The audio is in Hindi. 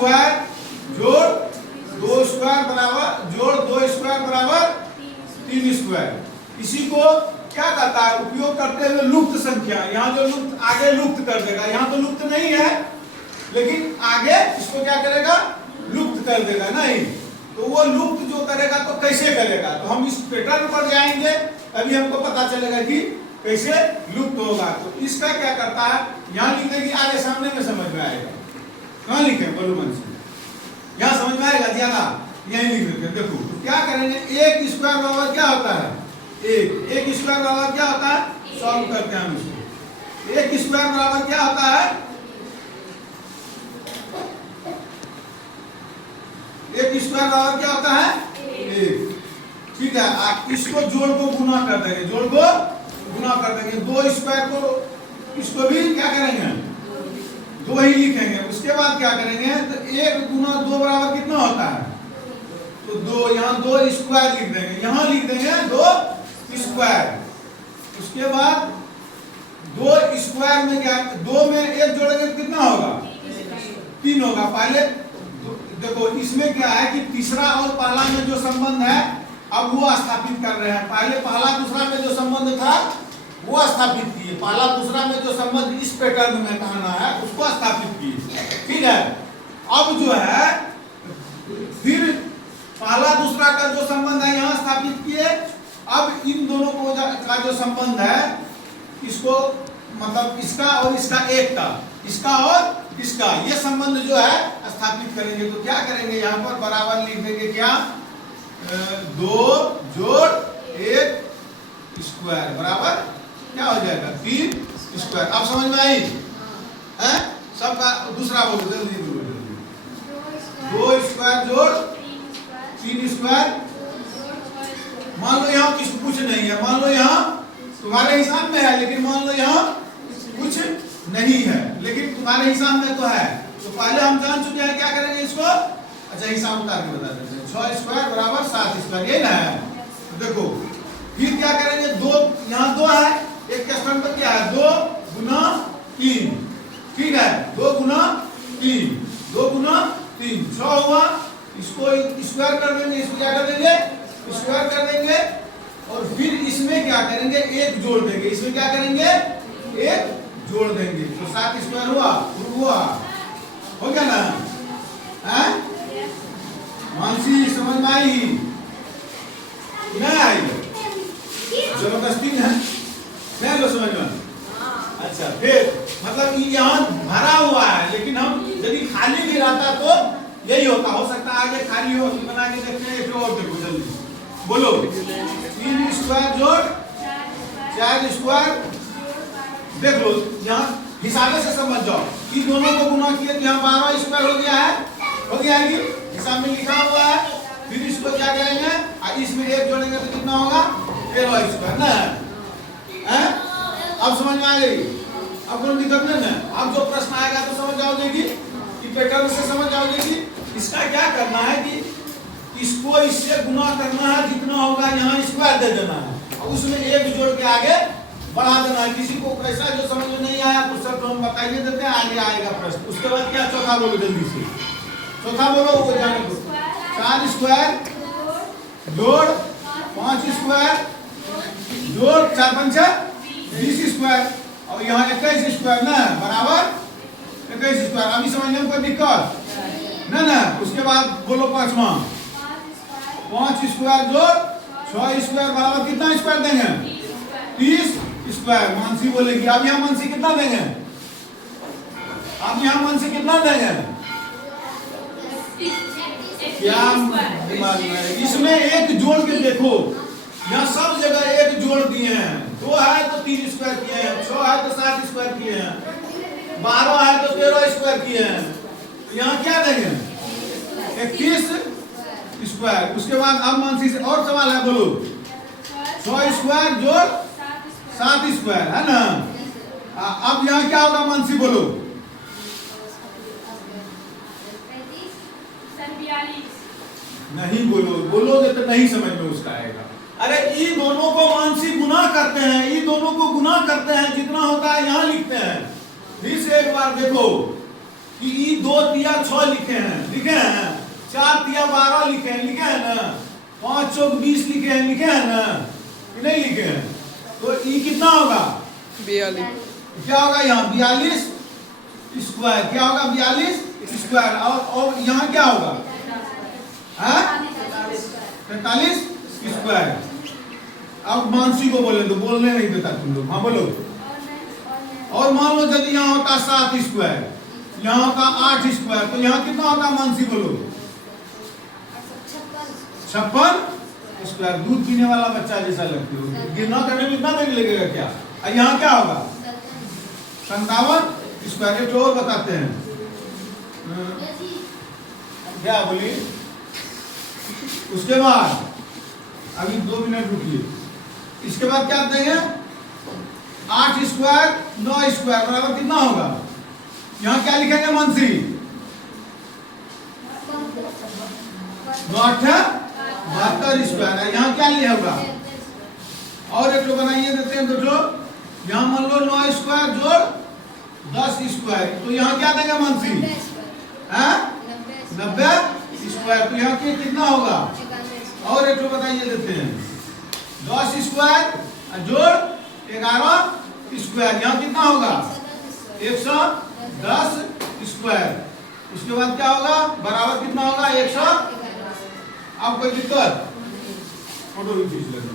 स्क्वायर जोड़ 2 स्क्वायर बराबर जोड़ 2 स्क्वायर बराबर 3 स्क्वायर। इसी को क्या कहता है, उपयोग करते हुए लुप्त संख्या। यहाँ जो लुप्त आगे लुप्त कर देगा, यहाँ तो लुप्त नहीं है लेकिन आगे इसको क्या करेगा, लुप्त कर देगा। नहीं तो वो लुप्त जो करेगा तो कैसे करेगा, तो हम इस पैटर्न पर जाएंगे तभी हमको पता चलेगा कि कैसे लुप्त होगा। तो इसका क्या करता है, यहाँ लिख देंगे, आगे सामने में समझ में आएगा। कहाँ लिखे बोलो मन से, यहाँ समझ में आएगा ज्यादा, यही लिख देते हैं। देखो तो क्या करेंगे, 1 स्क्वायर बराबर क्या होता है, 1 स्क्वायर बराबर क्या होता है, सॉल्व करते हैं हम इसको। 1 स्क्वायर बराबर क्या होता है, 1 स्क्वायर बराबर क्या होता है 1। ठीक है, इसको जोड़ को गुना कर देंगे, जोड़ को गुना कर देंगे। 2 स्क्वायर को इसको भी क्या करेंगे, 2 ही लिखेंगे। उसके बाद क्या करेंगे, तो 1 गुना 2 बराबर कितना होता है, तो 2, यहाँ 2 स्क्वायर लिख देंगे, यहाँ लिख देंगे 2 स्क्वायर। उसके बाद 2 स्क्वायर में क्या, 2 में 1 जोड़ेंगे तो कितना होगा, 3 होगा। पहले देखो इसमें क्या है कि तीसरा और पहला में जो संबंध है अब वो स्थापित कर रहे हैं। पहले पहला दूसरा में जो संबंध था वो स्थापित किए, पहला दूसरा में जो संबंध इस पैटर्न में कहना है उसको स्थापित किए। ठीक है, अब जो है फिर पहला दूसरा का जो संबंध है यहाँ स्थापित किए। अब इन दोनों को का जो संबंध है, इसको मतलब इसका और इसका, एक का, इसका और इसका, ये संबंध जो है स्थापित करेंगे। तो क्या करेंगे, यहाँ पर बराबर लिख देंगे क्या, 2 जोड़ 1 स्क्वायर बराबर क्या हो जाएगा, 3 स्क्वायर। अब समझ में आई है सबका, दूसरा बोलो जल्दी बोलो, 2 स्क्वायर जोड़ 3 स्क्वायर। मान लो यहाँ कुछ नहीं है, मान लो यहाँ तुम्हारे हिसाब में है लेकिन मान लो यहाँ कुछ नहीं है लेकिन तुम्हारे हिसाब में तो है। तो पहले हम जान चुके हैं, क्या करेंगे इसको, अच्छा हिसाब उतार के बता देते हैं। 6 स्क्वायर बराबर 7 स्क्वायर, ये ना है। देखो फिर क्या करेंगे, 2 यहाँ 2 है, एक के स्थान पर क्या है, 2 गुना 3। ठीक है, 2 गुना 3, 2 गुना 3 6 हुआ। इसको स्क्वायर कर देंगे, इसको क्या कर देंगे, स्क्वायर कर देंगे। और फिर इसमें क्या करेंगे, 1 जोड़ देंगे, इसमें क्या करेंगे, 1 जोड़ देंगे। तो 7 स्क्वायर हुआ, हो गया ना, है मानसी, समझ में आई नहीं आई, जबरदस्ती है नहीं लो समझ में। अच्छा फिर मतलब यहाँ भरा हुआ है लेकिन हम यदि खाली भी रहता तो यही होता, हो सकता है आगे खाली हो, बना के देखते हैं। और देखो जल्दी बोलो, 3 स्क्वायर जोड़ 4 स्क्वायर। देख लो यहाँ हिसाबे से समझ जाओ, इन दोनों को गुना किए तो यहाँ 12 स्क्वायर हो गया है, हो गया है कि हिसाब में लिखा हुआ है। फिर इसको क्या करेंगे, इसमें 1 जोड़ेंगे तो कितना होगा, 13 स्क्वायर ना है। अब समझ में आ गई, अब कोई दिक्कत नहीं है। अब जो प्रश्न आएगा तो समझ जाओगे कि पैटर्न से समझ जाओगे कि इसका क्या करना है, कि इसको इससे गुना करना है, जितना होगा यहाँ स्क्वायर दे देना है और उसमें 1 जोड़ के आगे बढ़ा देना है। किसी को कैसा जो समझ में नहीं आया तो सब हम बताइए देते हैं, आगे आएगा प्रश्न। उसके बाद क्या, चौथा बोलो जल्दी से, चौथा बोलो वो जाने को। 4 स्क्वायर जोड़ 5 स्क्वायर जोड़ 4 पंचा 20 स्क्वायर और यहाँ 21 स्क्वायर ना बराबर 21 स्क्वायर। अभी समझने में कोई दिक्कत ना। उसके बाद बोलो पांचवा, 5 स्क्वायर जोड़ 6 स्क्वायर बराबर कितना स्क्वायर देंगे, 30 स्क्वायर। मानसी बोलेगी, अब यहाँ मानसी कितना देंगे, अब यहाँ मानसी कितना देंगे, क्या दिमाग में, इसमें 1 जोड़ के देखो, यहाँ सब जगह 1 जोड़ दिए हैं। 2 है तो 3 स्क्वायर किए हैं, 6 है तो 7 स्क्वायर किए हैं, 12 है तो 13 स्क्वायर किए हैं। यहाँ क्या देंगे, 21 स्क्वायर। उसके बाद अब मानसी से और सवाल है, बोलो 6 स्क्वायर जोड़ 7 स्क्वायर है ना। अब यहाँ क्या होगा मानसी बोलो, 42 नहीं बोलोगे तो नहीं समझ में उसका आएगा। अरे ये दोनों को मानसी गुना करते हैं, ये दोनों को गुना करते हैं, जितना होता है यहाँ लिखते हैं। फिर से एक बार देखो, कि ई 2 तिया 6 लिखे हैं, 4 तिया 12 लिखे हैं ना, 5 चौक 20 लिखे हैं ना, कि नहीं लिखे हैं? तो ई कितना होगा? 42। क्या होगा यहाँ? 42 स्क्वायर। क्या होगा? 42 स्क्वायर। और यहाँ क्या होगा? 43 स्क्वायर। अब मानसी को बोले तो बोलने नहीं देता तुम लोग। हाँ बोलो। और मान लो यदि यहाँ होता 7 स्क्वायर, यहाँ होता 8 स्क्वायर, तो यहाँ कितना होता मानसी बोलो? 56 स्क्वायर। दूध पीने वाला बच्चा जैसा लगते हो। गिनना करने में इतना देर लगेगा क्या? और यहाँ क्या होगा? 57 स्क्वायर। एक और बताते हैं। क्या बोली? उसके बाद अभी 2 मिनट रुकिए। इसके बाद क्या देंगे? 8 स्क्वायर 9 स्क्वायर बराबर कितना होगा? यहाँ क्या लिखेंगे मानसी? 72 स्क्वायर है। यहाँ क्या लिया होगा? और एक लोग बनाइए देते हैं दोस्तों। यहाँ मान लो 9 स्क्वायर जोड़ 10 स्क्वायर, तो यहाँ क्या देंगे मानसी? 90 स्क्वायर। तो यहाँ के कितना होगा? और एक लोग बताइए देते हैं। 10 स्क्वायर जोड़ 11 स्क्वायर, यहाँ कितना होगा? 110 स्क्वायर। उसके बाद क्या होगा? बराबर कितना होगा? 100। अब कोई दिक्कत? फोटो भी खींच लो।